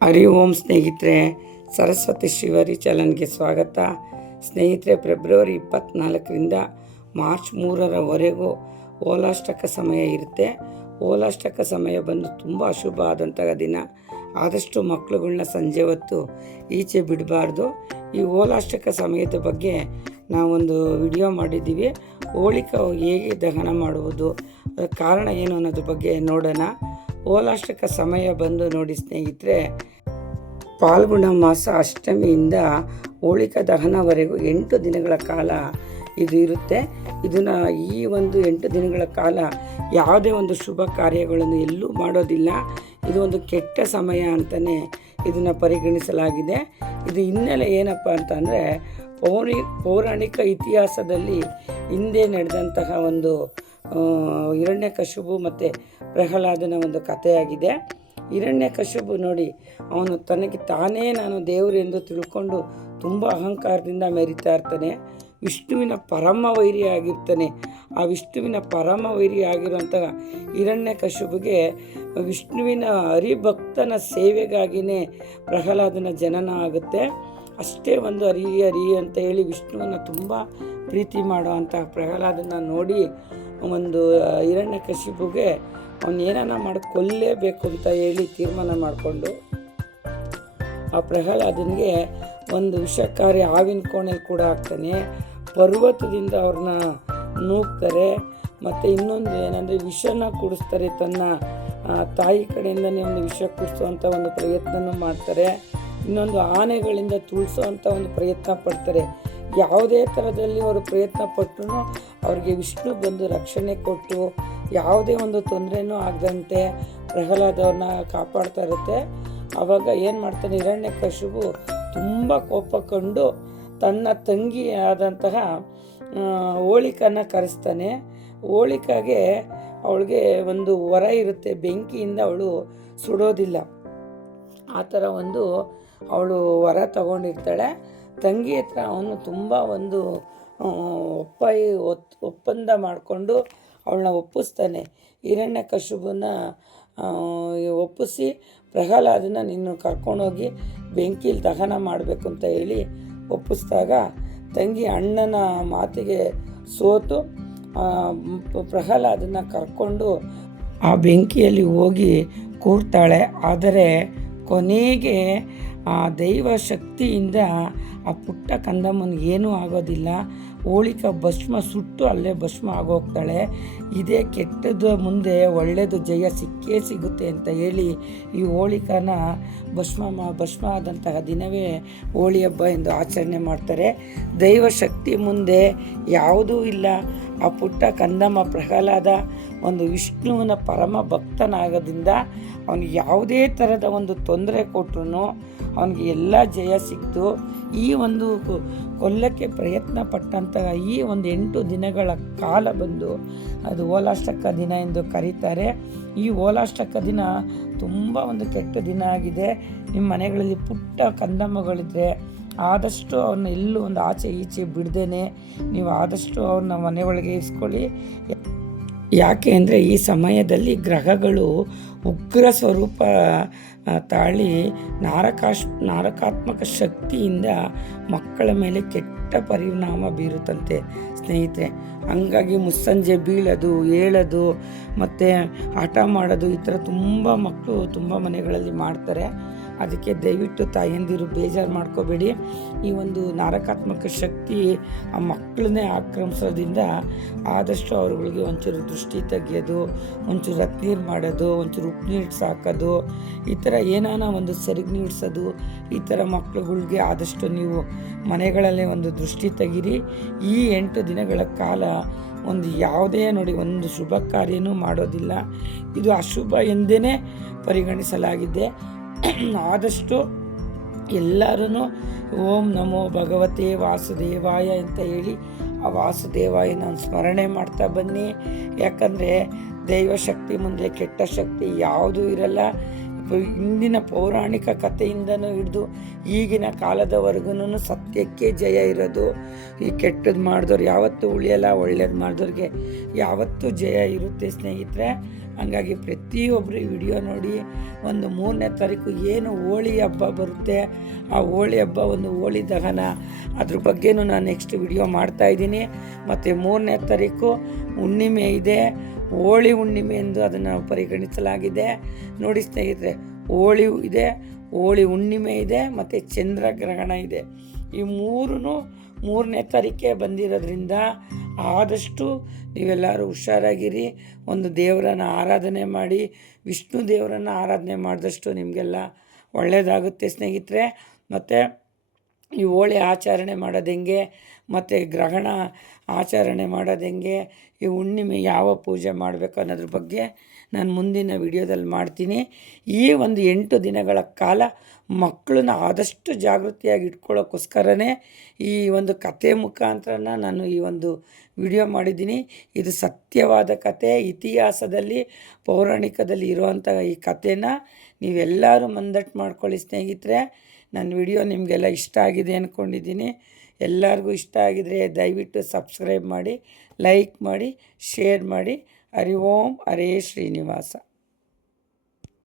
ಹರಿ ಓಂ ಸ್ನೇಹಿತರೆ, ಸರಸ್ವತಿ ಶಿವರಿ ಚಾನಲ್ಗೆ ಸ್ವಾಗತ. ಸ್ನೇಹಿತರೆ, ಫೆಬ್ರವರಿ 24ರಿಂದ ಮಾರ್ಚ್ 3ರವರೆಗೂ ಓಲಾಷ್ಟಕ ಸಮಯ ಇರುತ್ತೆ. ಓಲಾಷ್ಟಕ ಸಮಯ ಬಂದು ತುಂಬ ಅಶುಭ ಆದಂತಹ ದಿನ. ಆದಷ್ಟು ಮಕ್ಕಳುಗಳನ್ನ ಸಂಜೆ ಹೊತ್ತು ಈಚೆ ಬಿಡಬಾರ್ದು. ಈ ಓಲಾಷ್ಟಕ ಸಮಯದ ಬಗ್ಗೆ ನಾವೊಂದು ವಿಡಿಯೋ ಮಾಡಿದ್ದೀವಿ. ಹೋಳಿಕೆ ಹೇಗೆ ದಹನ ಮಾಡುವುದು, ಅದರ ಕಾರಣ ಏನು ಅನ್ನೋದ್ರ ಬಗ್ಗೆ ನೋಡೋಣ. ಓಲಾಷ್ಟಕ ಸಮಯ ಬಂದು ನೋಡಿ ಸ್ನೇಹಿತರೆ, ಫಾಲ್ಗುಣ ಮಾಸ ಅಷ್ಟಮಿಯಿಂದ ಹೋಳಿಕಾ ದಹನವರೆಗೂ 8 ದಿನಗಳ ಕಾಲ ಇದು ಇರುತ್ತೆ. ಇದನ್ನು ಈ ಒಂದು 8 ದಿನಗಳ ಕಾಲ ಯಾವುದೇ ಒಂದು ಶುಭ ಕಾರ್ಯಗಳನ್ನು ಎಲ್ಲೂ ಮಾಡೋದಿಲ್ಲ. ಇದು ಒಂದು ಕೆಟ್ಟ ಸಮಯ ಅಂತಲೇ ಇದನ್ನು ಪರಿಗಣಿಸಲಾಗಿದೆ. ಇದು ಹಿನ್ನೆಲೆ ಏನಪ್ಪ ಅಂತಂದರೆ, ಪೌರಾಣಿಕ ಇತಿಹಾಸದಲ್ಲಿ ಹಿಂದೆ ನಡೆದಂತಹ ಒಂದು ಹಿರಣ್ಯಕಶಿಪು ಮತ್ತು ಪ್ರಹ್ಲಾದನ ಒಂದು ಕಥೆಯಾಗಿದೆ. ಹಿರಣ್ಯಕಶಿಪು ನೋಡಿ, ಅವನು ತನಗೆ ತಾನೇ ನಾನು ದೇವರು ಎಂದು ತಿಳ್ಕೊಂಡು ತುಂಬ ಅಹಂಕಾರದಿಂದ ಮೆರಿತಾ ಇರ್ತಾನೆ. ವಿಷ್ಣುವಿನ ಪರಮ ವೈರಿ ಆಗಿರ್ತಾನೆ. ಆ ವಿಷ್ಣುವಿನ ಪರಮ ವೈರಿ ಆಗಿರುವಂತಹ ಹಿರಣ್ಯಕಶಿಪುಗೆ ವಿಷ್ಣುವಿನ ಹರಿಭಕ್ತನ ಸೇವೆಗಾಗಿಯೇ ಪ್ರಹ್ಲಾದನ ಜನನ ಆಗುತ್ತೆ. ಅಷ್ಟೇ ಒಂದು ಹರಿ ಅಂತ ಹೇಳಿ ವಿಷ್ಣುವನ್ನು ತುಂಬ ಪ್ರೀತಿ ಮಾಡುವಂತಹ ಪ್ರಹ್ಲಾದನ ನೋಡಿ ಒಂದು ಹಿರಣ್ಯಕಶಿಪುಗೆ ಅವನು ಏನಾನ ಮಾಡಿ ಕೊಲ್ಲೇಬೇಕು ಅಂತ ಹೇಳಿ ತೀರ್ಮಾನ ಮಾಡಿಕೊಂಡು ಆ ಪ್ರಹ್ಲಾದನಿಗೆ ಒಂದು ವಿಷಕಾರಿ ಹಾವಿನ ಕೋಣೆಯಲ್ಲಿ ಕೂಡ ಹಾಕ್ತಾನೆ. ಪರ್ವತದಿಂದ ಅವ್ರನ್ನ ನೂಗ್ತಾರೆ. ಮತ್ತು ಇನ್ನೊಂದು ಏನಂದರೆ ವಿಷನ ಕುಡಿಸ್ತಾರೆ. ತನ್ನ ತಾಯಿ ಕಡೆಯಿಂದನೇ ಒಂದು ವಿಷ ಕುಡಿಸೋವಂಥ ಒಂದು ಪ್ರಯತ್ನನೂ ಮಾಡ್ತಾರೆ. ಇನ್ನೊಂದು ಆನೆಗಳಿಂದ ತುಳಿಸೋವಂಥ ಒಂದು ಪ್ರಯತ್ನ ಪಡ್ತಾರೆ. ಯಾವುದೇ ಥರದಲ್ಲಿ ಅವರು ಪ್ರಯತ್ನ ಪಟ್ಟರು ಅವ್ರಿಗೆ ವಿಷ್ಣು ಬಂದು ರಕ್ಷಣೆ ಕೊಟ್ಟು ಯಾವುದೇ ಒಂದು ತೊಂದರೆನೂ ಆಗದಂತೆ ಪ್ರಹ್ಲಾದವ್ರನ್ನ ಕಾಪಾಡ್ತಾ ಇರುತ್ತೆ. ಆವಾಗ ಏನು ಮಾಡ್ತಾನೆ, ಹಿರಣ್ಯಕಶಿಪು ತುಂಬ ಕೋಪ ಕಂಡು ತನ್ನ ತಂಗಿ ಆದಂತಹ ಹೋಳಿಕನ ಕರೆಸ್ತಾನೆ. ಹೋಳಿಕಾಗೆ ಅವಳಿಗೆ ಒಂದು ವರ ಇರುತ್ತೆ, ಬೆಂಕಿಯಿಂದ ಅವಳು ಸುಡೋದಿಲ್ಲ. ಆ ಥರ ಒಂದು ಅವಳು ವರ ತಗೊಂಡಿರ್ತಾಳೆ. ತಂಗಿ ಹತ್ರ ಅವನು ತುಂಬ ಒಂದು ಒಪ್ಪಂದ ಮಾಡಿಕೊಂಡು ಅವಳನ್ನ ಒಪ್ಪಿಸ್ತಾನೆ. ಹಿರಣ್ಯಕಶಿಪುನ ಒಪ್ಪಿಸಿ ಪ್ರಹ್ಲಾದನ ನಿನ್ನ ಕರ್ಕೊಂಡೋಗಿ ಬೆಂಕಿಲಿ ದಹನ ಮಾಡಬೇಕು ಅಂತ ಹೇಳಿ ಒಪ್ಪಿಸಿದಾಗ ತಂಗಿ ಅಣ್ಣನ ಮಾತಿಗೆ ಸೋತು ಪ್ರಹ್ಲಾದನ ಕರ್ಕೊಂಡು ಆ ಬೆಂಕಿಯಲ್ಲಿ ಹೋಗಿ ಕೂರ್ತಾಳೆ. ಆದರೆ ಕೊನೆಗೆ ಆ ದೈವ ಶಕ್ತಿಯಿಂದ ಆ ಪುಟ್ಟ ಕಂದಮ್ಮನಿಗೆ ಏನೂ ಆಗೋದಿಲ್ಲ. ಹೋಳಿಕಾ ಭಸ್ಮ ಸುಟ್ಟು ಅಲ್ಲೇ ಭಸ್ಮ ಆಗೋಗ್ತಾಳೆ. ಇದೇ ಕೆಟ್ಟದ್ದು ಮುಂದೆ ಒಳ್ಳೆಯದು ಜಯ ಸಿಕ್ಕೇ ಸಿಗುತ್ತೆ ಅಂತ ಹೇಳಿ ಈ ಹೋಳಿಕಾನ ಭಸ್ಮ ಆದಂತಹ ದಿನವೇ ಹೋಳಿ ಹಬ್ಬ ಎಂದು ಆಚರಣೆ ಮಾಡ್ತಾರೆ. ದೈವ ಶಕ್ತಿ ಮುಂದೆ ಯಾವುದೂ ಇಲ್ಲ. ಆ ಪುಟ್ಟ ಕಂದಮ್ಮ ಪ್ರಹ್ಲಾದ ಒಂದು ವಿಷ್ಣುವಿನ ಪರಮ ಭಕ್ತನಾಗೋದ್ರಿಂದ ಅವನಿಗೆ ಯಾವುದೇ ಥರದ ಒಂದು ತೊಂದರೆ ಕೊಟ್ಟರು ಅವನಿಗೆ ಎಲ್ಲ ಜಯ ಸಿಕ್ತು. ಈ ಒಂದು ಕೊಲ್ಲಕ್ಕೆ ಪ್ರಯತ್ನ ಪಟ್ಟಂತಹ ಈ ಒಂದು 8 ದಿನಗಳ ಕಾಲ ಬಂದು ಅದು ಓಲಾಷ್ಟಕ ದಿನ ಎಂದು ಕರೀತಾರೆ. ಈ ಓಲಾಷ್ಟಕ ದಿನ ತುಂಬ ಒಂದು ಕೆಟ್ಟ ದಿನ ಆಗಿದೆ. ನಿಮ್ಮ ಮನೆಗಳಲ್ಲಿ ಪುಟ್ಟ ಕಂದಮ್ಮಗಳಿದ್ರೆ ಆದಷ್ಟು ಅವ್ರನ್ನ ಎಲ್ಲೂ ಒಂದು ಆಚೆ ಈಚೆ ಬಿಡ್ದೇನೆ ನೀವು ಆದಷ್ಟು ಅವ್ರನ್ನ ಮನೆ ಒಳಗೆ ಇರಿಸ್ಕೊಳ್ಳಿ. ಯಾಕೆ ಅಂದರೆ ಈ ಸಮಯದಲ್ಲಿ ಗ್ರಹಗಳು ಉಗ್ರ ಸ್ವರೂಪ ತಾಳಿ ನಾರಕಾತ್ಮಕ ಶಕ್ತಿಯಿಂದ ಮಕ್ಕಳ ಮೇಲೆ ಕೆಟ್ಟ ಪರಿಣಾಮ ಬೀರುತ್ತಂತೆ ಸ್ನೇಹಿತರೆ. ಹಂಗಾಗಿ ಮುಸ್ಸಂಜೆ ಬೀಳೋದು, ಏಳೋದು ಮತ್ತು ಹಠ ಮಾಡೋದು ಈ ಥರ ತುಂಬ ಮಕ್ಕಳು ತುಂಬ ಮನೆಗಳಲ್ಲಿ ಮಾಡ್ತಾರೆ. ಅದಕ್ಕೆ ದಯವಿಟ್ಟು ತಾಯಂದಿರು ಬೇಜಾರು ಮಾಡ್ಕೋಬೇಡಿ. ಈ ಒಂದು ನರಕಾತ್ಮಕ ಶಕ್ತಿ ಆ ಮಕ್ಕಳನ್ನೇ ಆಕ್ರಮಿಸೋದ್ರಿಂದ ಆದಷ್ಟು ಅವ್ರುಗಳಿಗೆ ಒಂಚೂರು ದೃಷ್ಟಿ ತೆಗಿಯೋದು, ಒಂಚೂರು ರತ್ನೀರು ಮಾಡೋದು, ಒಂಚೂರು ಉಪ್ಪು ನೀರು ಸಾಕೋದು, ಈ ಥರ ಏನಾನ ಒಂದು ಸೆರಗು ನೀಡ್ಸೋದು, ಈ ಥರ ಮಕ್ಕಳುಗಳಿಗೆ ಆದಷ್ಟು ನೀವು ಮನೆಗಳಲ್ಲೇ ಒಂದು ದೃಷ್ಟಿ ತೆಗೀರಿ. ಈ 8 ದಿನಗಳ ಕಾಲ ಒಂದು ಯಾವುದೇ ನೋಡಿ ಒಂದು ಶುಭ ಕಾರ್ಯನೂ ಮಾಡೋದಿಲ್ಲ. ಇದು ಅಶುಭ ಎಂದೇ ಪರಿಗಣಿಸಲಾಗಿದೆ. ಆದಷ್ಟು ಎಲ್ಲರೂ ಓಂ ನಮೋ ಭಗವತೆ ವಾಸುದೇವಾಯ ಅಂತ ಹೇಳಿ ಆ ವಾಸುದೇವಾಯನ ಸ್ಮರಣೆ ಮಾಡ್ತಾ ಬನ್ನಿ. ಯಾಕಂದರೆ ದೈವಶಕ್ತಿ ಮುಂದೆ ಕೆಟ್ಟ ಶಕ್ತಿ ಯಾವುದೂ ಇರಲ್ಲ. ಹಿಂದಿನ ಪೌರಾಣಿಕ ಕಥೆಯಿಂದನೂ ಹಿಡಿದು ಈಗಿನ ಕಾಲದವರೆಗೂ ಸತ್ಯಕ್ಕೆ ಜಯ ಇರೋದು. ಈ ಕೆಟ್ಟದ್ದು ಮಾಡಿದವ್ರು ಯಾವತ್ತೂ ಉಳಿಯಲ್ಲ, ಒಳ್ಳೇದು ಮಾಡಿದವ್ರಿಗೆ ಯಾವತ್ತೂ ಜಯ ಇರುತ್ತೆ ಸ್ನೇಹಿತರೆ. ಹಂಗಾಗಿ ಪ್ರತಿಯೊಬ್ಬರು ಈ ವಿಡಿಯೋ ನೋಡಿ. ಒಂದು 3ನೇ ತಾರೀಕು ಏನು ಹೋಳಿ ಹಬ್ಬ ಬರುತ್ತೆ, ಆ ಹೋಳಿ ಹಬ್ಬ ಒಂದು ಹೋಳಿ ದಹನ, ಅದ್ರ ಬಗ್ಗೆನೂ ನಾನು ನೆಕ್ಸ್ಟ್ ವಿಡಿಯೋ ಮಾಡ್ತಾಯಿದ್ದೀನಿ. ಮತ್ತು 3ನೇ ತಾರೀಕು ಹುಣ್ಣಿಮೆ ಇದೆ, ಹೋಳಿ ಹುಣ್ಣಿಮೆ ಎಂದು ಅದನ್ನು ಪರಿಗಣಿಸಲಾಗಿದೆ. ನೋಡಿ ಸ್ನೇಹಿತರೆ, ಹೋಳಿ ಇದೆ, ಹೋಳಿ ಹುಣ್ಣಿಮೆ ಇದೆ, ಮತ್ತು ಚಂದ್ರಗ್ರಹಣ ಇದೆ. ಈ 3ನೇ ತಾರೀಕೆ ಬಂದಿರೋದ್ರಿಂದ ಆದಷ್ಟು ನೀವೆಲ್ಲರೂ ಹುಷಾರಾಗಿರಿ. ಒಂದು ದೇವರನ್ನು ಆರಾಧನೆ ಮಾಡಿ, ವಿಷ್ಣು ದೇವರನ್ನು ಆರಾಧನೆ ಮಾಡಿದಷ್ಟು ನಿಮಗೆಲ್ಲ ಒಳ್ಳೆಯದಾಗುತ್ತೆ ಸ್ನೇಹಿತರೆ. ಮತ್ತು ಈ ಹೋಳಿ ಆಚರಣೆ ಮಾಡೋದು ಹೆಂಗೆ, ಮತ್ತು ಗ್ರಹಣ ಆಚರಣೆ ಮಾಡೋದು ಹೆಂಗೆ, ಈ ಹುಣ್ಣಿಮೆ ಯಾವ ಪೂಜೆ ಮಾಡಬೇಕು ಅನ್ನೋದ್ರ ಬಗ್ಗೆ ನಾನು ಮುಂದಿನ ವಿಡಿಯೋದಲ್ಲಿ ಮಾಡ್ತೀನಿ. ಈ ಒಂದು 8 ದಿನಗಳ ಕಾಲ ಮಕ್ಕಳನ್ನ ಆದಷ್ಟು ಜಾಗೃತಿಯಾಗಿ ಇಟ್ಕೊಳ್ಳೋಕ್ಕೋಸ್ಕರನೇ ಈ ಒಂದು ಕತೆ ಮುಖಾಂತರ ನಾನು ಈ ಒಂದು ವಿಡಿಯೋ ಮಾಡಿದ್ದೀನಿ. ಇದು ಸತ್ಯವಾದ ಕತೆ, ಇತಿಹಾಸದಲ್ಲಿ ಪೌರಾಣಿಕದಲ್ಲಿ ಇರುವಂಥ ಈ ಕಥೆನ ನೀವೆಲ್ಲರೂ ಮಂದಟ್ಟು ಮಾಡ್ಕೊಳ್ಳಿ ಸ್ನೇಹಿತರೆ. ನನ್ನ ವಿಡಿಯೋ ನಿಮಗೆಲ್ಲ ಇಷ್ಟ ಆಗಿದೆ ಅಂದ್ಕೊಂಡಿದ್ದೀನಿ. ಎಲ್ಲರಿಗೂ ಇಷ್ಟ ಆಗಿದರೆ ದಯವಿಟ್ಟು ಸಬ್ಸ್ಕ್ರೈಬ್ ಮಾಡಿ, ಲೈಕ್ ಮಾಡಿ, ಶೇರ್ ಮಾಡಿ. ಹರಿ ಓಂ ಹರೇ ಶ್ರೀನಿವಾಸ.